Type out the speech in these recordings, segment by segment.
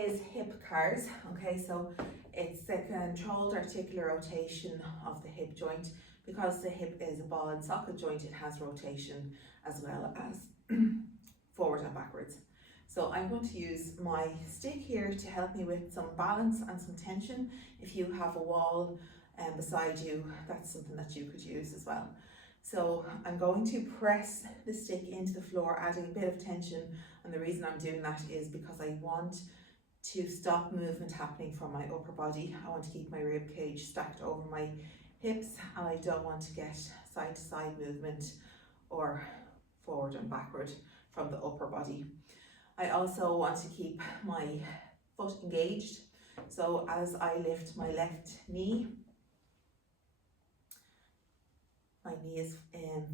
is hip CARS. Okay, so it's a controlled articular rotation of the hip joint. Because the hip is a ball and socket joint, it has rotation as well as forward and backwards. So I'm going to use my stick here to help me with some balance and some tension. If you have a wall beside you, that's something that you could use as well. So I'm going to press the stick into the floor, adding a bit of tension, and the reason I'm doing that is because I want to stop movement happening from my upper body. I want to keep my rib cage stacked over my hips, and I don't want to get side to side movement or forward and backward from the upper body. I also want to keep my foot engaged. So as I lift my left knee, my knee is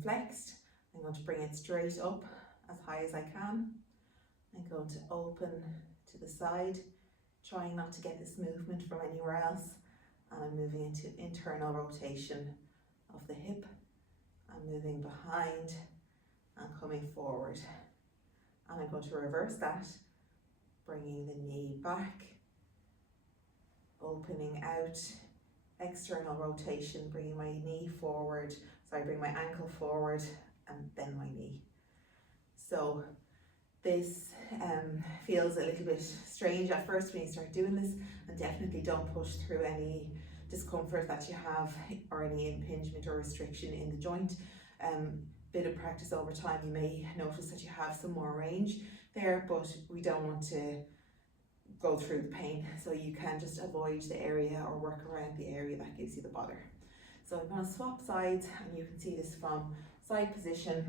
flexed. I'm going to bring it straight up as high as I can. I'm going to open to the side, trying not to get this movement from anywhere else. And I'm moving into internal rotation of the hip. I'm moving behind and coming forward. And I'm going to reverse that, bringing the knee back, opening out, external rotation, bringing my knee forward. So I bring my ankle forward and then my knee. So this feels a little bit strange at first when you start doing this, and definitely don't push through any discomfort that you have or any impingement or restriction in the joint. Bit of practice over time, you may notice that you have some more range there, but we don't want to go through the pain, so you can just avoid the area or work around the area that gives you the bother. So I'm going to swap sides, and you can see this from side position.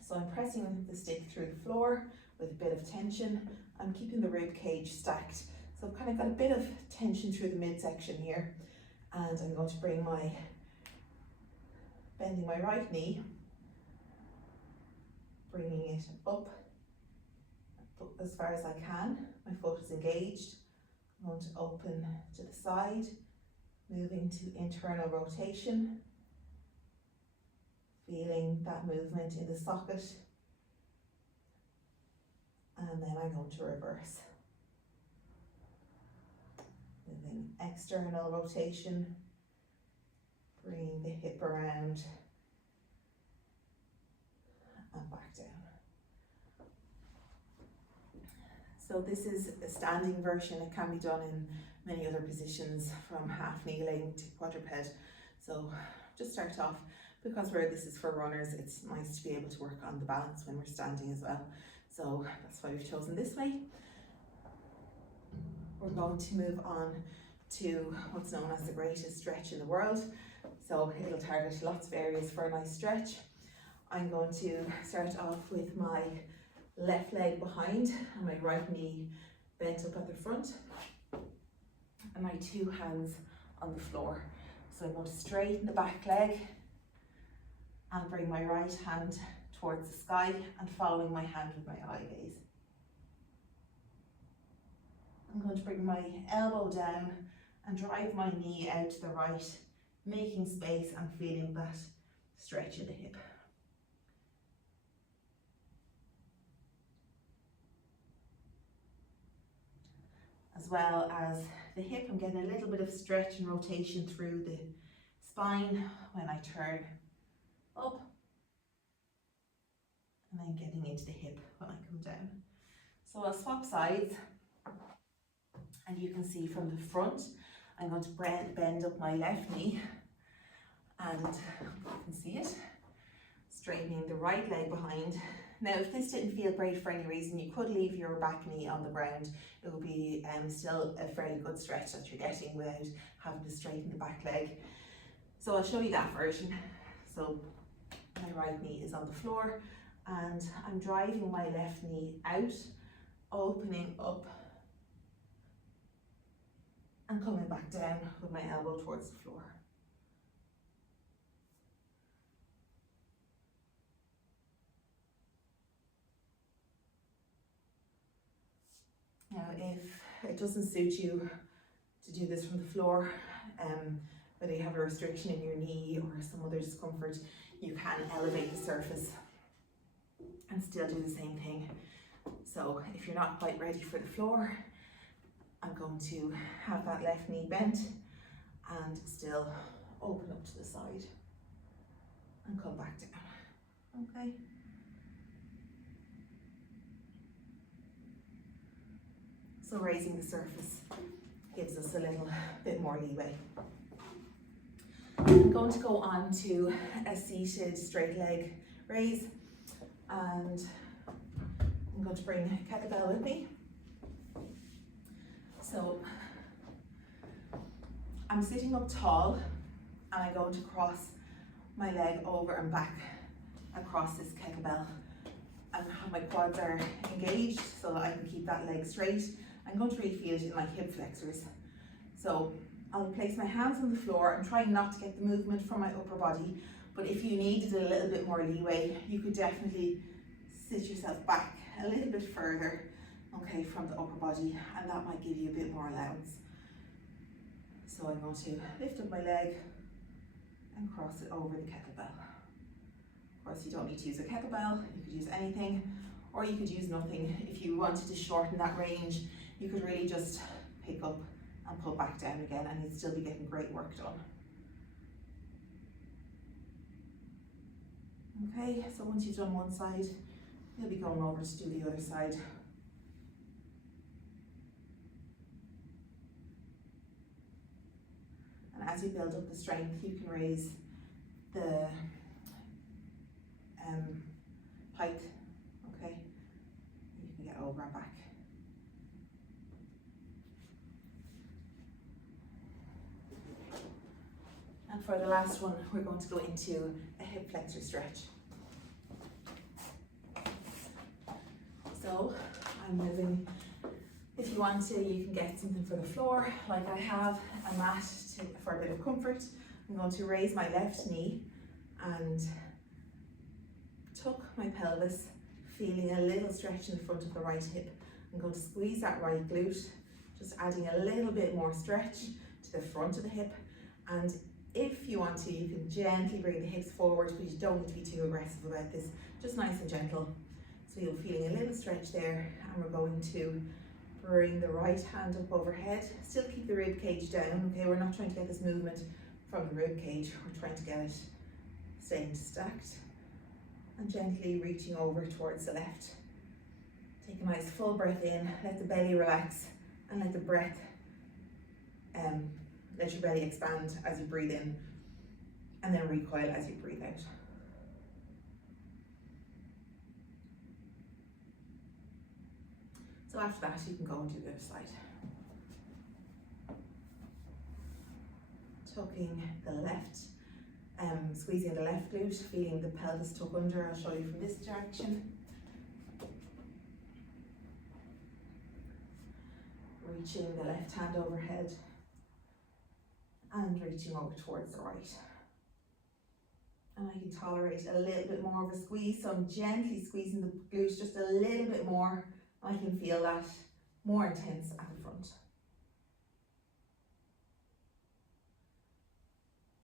So I'm pressing the stick through the floor with a bit of tension. I'm keeping the rib cage stacked, so I've kind of got a bit of tension through the midsection here, and I'm going to bring bending my right knee, bringing it up as far as I can. My foot is engaged. I'm going to open to the side, moving to internal rotation, feeling that movement in the socket, and then I'm going to reverse. Moving external rotation, bringing the hip around and back down. So this is a standing version. It can be done in many other positions, from half kneeling to quadruped. So just start off, because this is for runners, it's nice to be able to work on the balance when we're standing as well. So that's why we've chosen this way. We're going to move on to what's known as the greatest stretch in the world. So it'll target lots of areas for a nice stretch. I'm going to start off with my left leg behind and my right knee bent up at the front, and my two hands on the floor. So I'm going to straighten the back leg and bring my right hand towards the sky and following my hand with my eye gaze. I'm going to bring my elbow down and drive my knee out to the right, making space and feeling that stretch in the hip. As well as the hip, I'm getting a little bit of stretch and rotation through the spine when I turn up, and then getting into the hip when I come down. So I'll swap sides, and you can see from the front, I'm going to bend up my left knee, and you can see it, straightening the right leg behind. Now, if this didn't feel great for any reason, you could leave your back knee on the ground. It will be still a fairly good stretch that you're getting without having to straighten the back leg. So I'll show you that version. So my right knee is on the floor, and I'm driving my left knee out, opening up and coming back down with my elbow towards the floor. Now, if it doesn't suit you to do this from the floor, whether you have a restriction in your knee or some other discomfort, you can elevate the surface and still do the same thing. So if you're not quite ready for the floor, I'm going to have that left knee bent and still open up to the side and come back down, okay? So raising the surface gives us a little bit more leeway. I'm going to go on to a seated straight leg raise, and I'm going to bring a kettlebell with me. So I'm sitting up tall and I'm going to cross my leg over and back across this kettlebell. And my quads are engaged so that I can keep that leg straight. I'm going to really feel it in my hip flexors. So I'll place my hands on the floor. I'm trying not to get the movement from my upper body, but if you needed a little bit more leeway, you could definitely sit yourself back a little bit further, okay, from the upper body, and that might give you a bit more allowance. So I'm going to lift up my leg and cross it over the kettlebell. Of course, you don't need to use a kettlebell, you could use anything, or you could use nothing. If you wanted to shorten that range, you could really just pick up and pull back down again, and you'd still be getting great work done. Okay, so once you've done one side, you'll be going over to do the other side. And as you build up the strength, you can raise the height, okay? You can get over and back. And for the last one, we're going to go into a hip flexor stretch. So I'm moving, if you want to, you can get something for the floor, like I have a mat for a bit of comfort. I'm going to raise my left knee and tuck my pelvis, feeling a little stretch in the front of the right hip. I'm going to squeeze that right glute, just adding a little bit more stretch to the front of the hip. And if you want to, you can gently bring the hips forward, but you don't need to be too aggressive about this, just nice and gentle. So you're feeling a little stretch there, and we're going to bring the right hand up overhead. Still keep the rib cage down, okay? We're not trying to get this movement from the rib cage, we're trying to get it staying stacked. And gently reaching over towards the left. Take a nice full breath in, let the belly relax, and let the breath, let your belly expand as you breathe in, and then recoil as you breathe out. So after that, you can go and do the other side. Tucking the left, squeezing the left glute, feeling the pelvis tuck under. I'll show you from this direction. Reaching the left hand overhead and reaching over towards the right. And I can tolerate a little bit more of a squeeze, so I'm gently squeezing the glute just a little bit more. I can feel that more intense at the front.